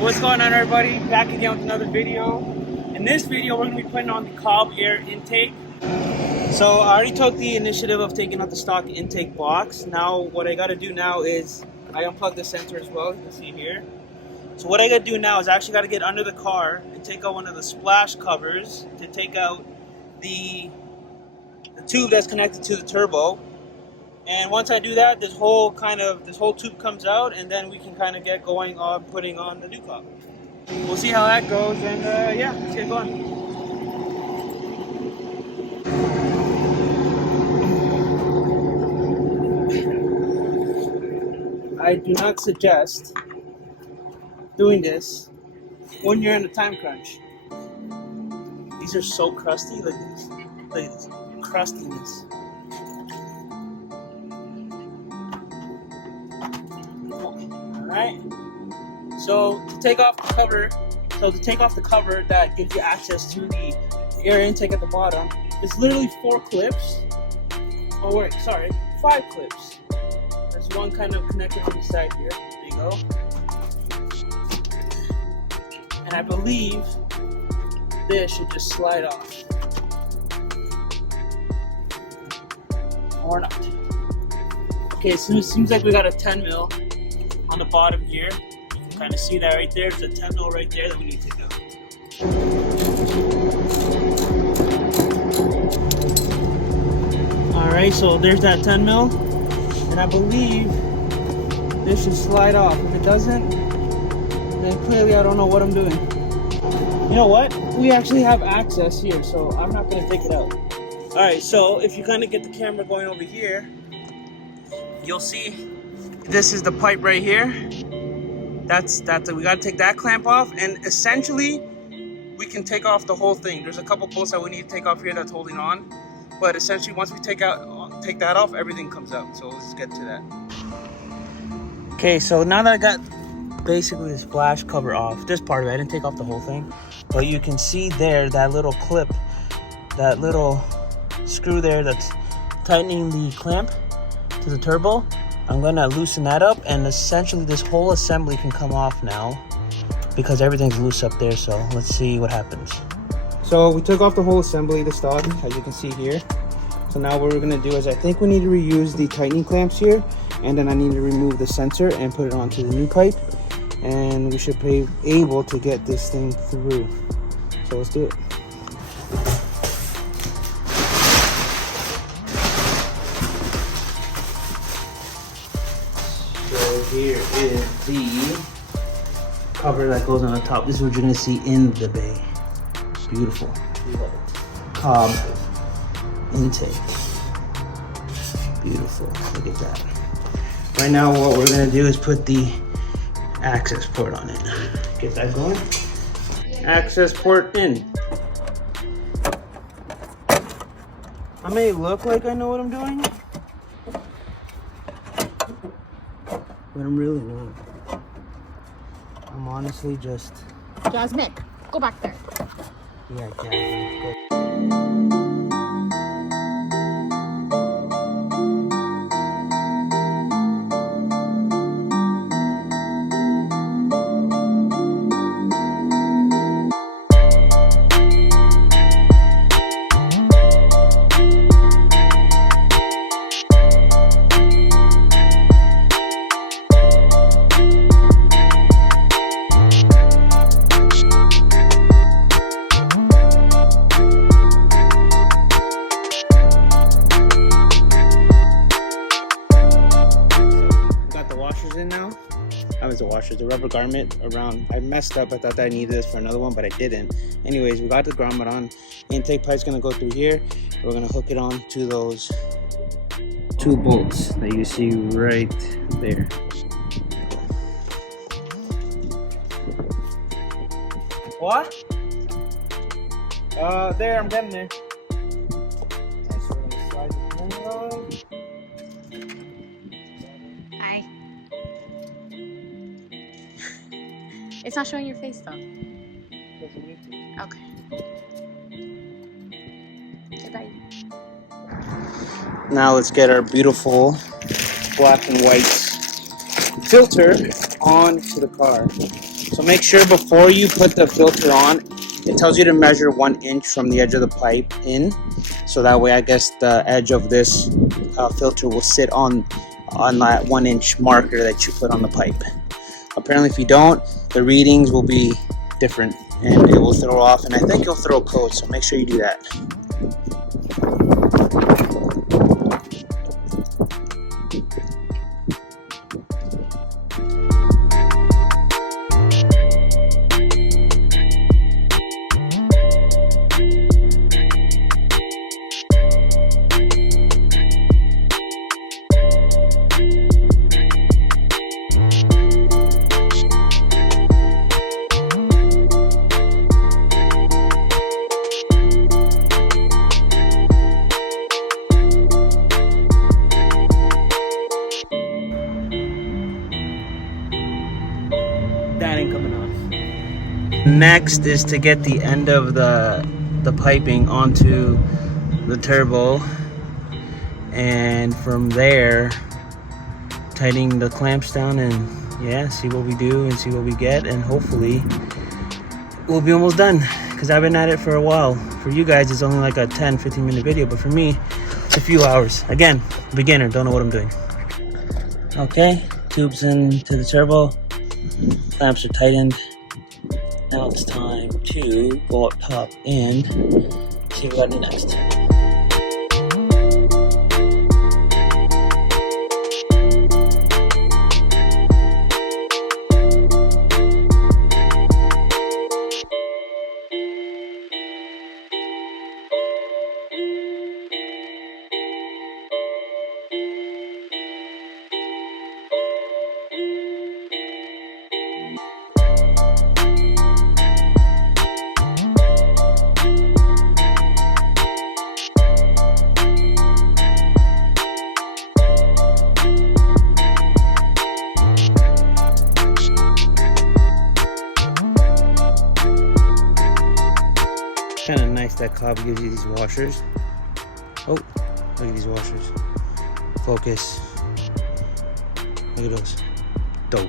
What's going on, everybody? Back again with another video. In this video, we're going to be putting on the COBB air intake. So I already took the initiative of taking out the stock intake box. Now what I got to do now is I unplugged the sensor as well, you can see here. So what I got to do now is I actually got to get under the car and take out one of the splash covers to take out the tube that's connected to the turbo. And once I do that, this whole tube comes out, and then we can kind of get going on putting on the new COBB. We'll see how that goes, and yeah, let's get going. I do not suggest doing this when you're in a time crunch. These are so crusty. Look at this. Look at this crustiness. Alright. So to take off the cover that gives you access to the air intake at the bottom, it's literally 4 clips. Oh wait, sorry, 5 clips. There's one kind of connected on the side here. There you go. And I believe this should just slide off. Or not. Okay, so it seems like we got a 10 mil on the bottom here. You can kind of see that right there. There's a 10 mil right there that we need to take out. Alright, so there's that 10 mil. And I believe this should slide off. If it doesn't, then clearly I don't know what I'm doing. You know what? We actually have access here, so I'm not going to take it out. Alright, so if you kind of get the camera going over here, you'll see this is the pipe right here. We got to take that clamp off, and essentially we can take off the whole thing. There's a couple bolts that we need to take off here that's holding on, but essentially once we take that off, everything comes out. So let's get to that. Okay, so now that I got basically the splash cover off, this part of it, I didn't take off the whole thing, but you can see there that little clip, that little screw there that's tightening the clamp to the turbo. I'm gonna loosen that up, and essentially this whole assembly can come off now because everything's loose up there. So let's see what happens. So we took off the whole assembly, the stock, as you can see here. So now what we're gonna do is I think we need to reuse the tightening clamps here, and then I need to remove the sensor and put it onto the new pipe, and we should be able to get this thing through. So let's do it. So here is the cover that goes on the top. This is what you're gonna see in the bay. Beautiful. COBB intake. Beautiful. Look at that. Right now what we're gonna do is put the access port on it. Get that going. Access port in. I may look like I know what I'm doing, but I'm really not. I'm honestly just... Jasmine, go back there. Yeah, Jasmine, go. In now. That was the washers, the rubber garment around. I messed up. I thought that I needed this for another one, but I didn't. Anyways, we got the grommet on. Intake pipe's gonna go through here. We're gonna hook it on to those 2 bolts that you see right there. What? There, I'm getting there. Okay, so we're gonna slide the thing on. Hi. It's not showing your face though. Okay. Goodbye. Now let's get our beautiful black and white filter onto the car. So make sure before you put the filter on, it tells you to measure 1 inch from the edge of the pipe in. So that way, I guess the edge of this filter will sit on that 1 inch marker that you put on the pipe. Apparently if you don't, the readings will be different and it will throw off, and I think it'll throw code, so make sure you do that. That ain't coming off. Next is to get the end of the piping onto the turbo, and from there tightening the clamps down and yeah, see what we do and see what we get, and hopefully we'll be almost done, because I've been at it for a while. For you guys it's only like a 10-15 minute video, but for me it's a few hours. Again, beginner, don't know what I'm doing. Okay, tubes into the turbo, clamps are tightened. Now it's time to go up top and see what we got next. Kind of nice that COBB gives you these washers. Oh, look at these washers. Focus. Look at those. Dope.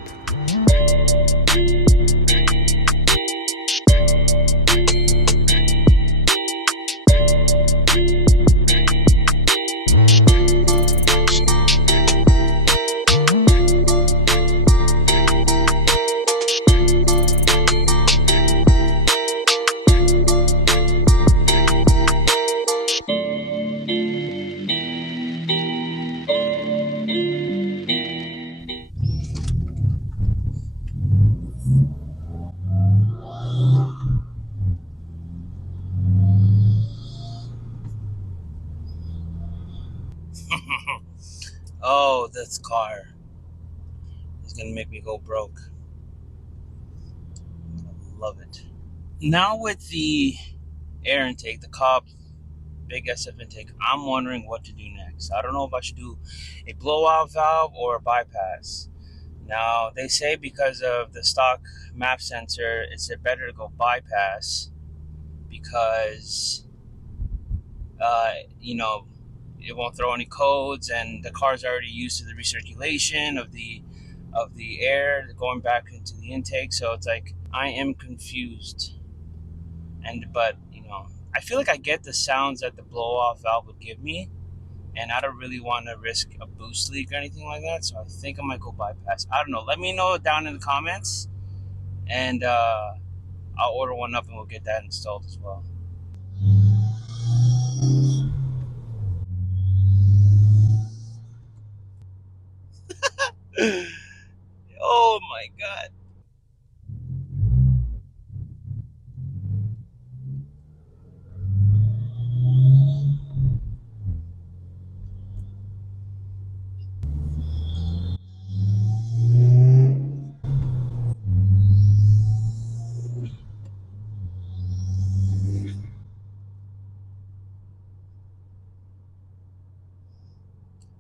Oh, this car is gonna make me go broke. Love it. Now with the air intake, the COBB SF Intake, I'm wondering what to do next. I don't know if I should do a blowout valve or a bypass. Now they say because of the stock map sensor, it's better to go bypass because you know, it won't throw any codes, and the car's already used to the recirculation of the air going back into the intake. So it's like I am confused, but you know, I feel like I get the sounds that the blow off valve would give me, and I don't really want to risk a boost leak or anything like that. So I think I might go bypass. I don't know. Let me know down in the comments, and I'll order one up and we'll get that installed as well. Oh my god.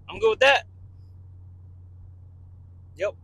I'm good with that. Yep.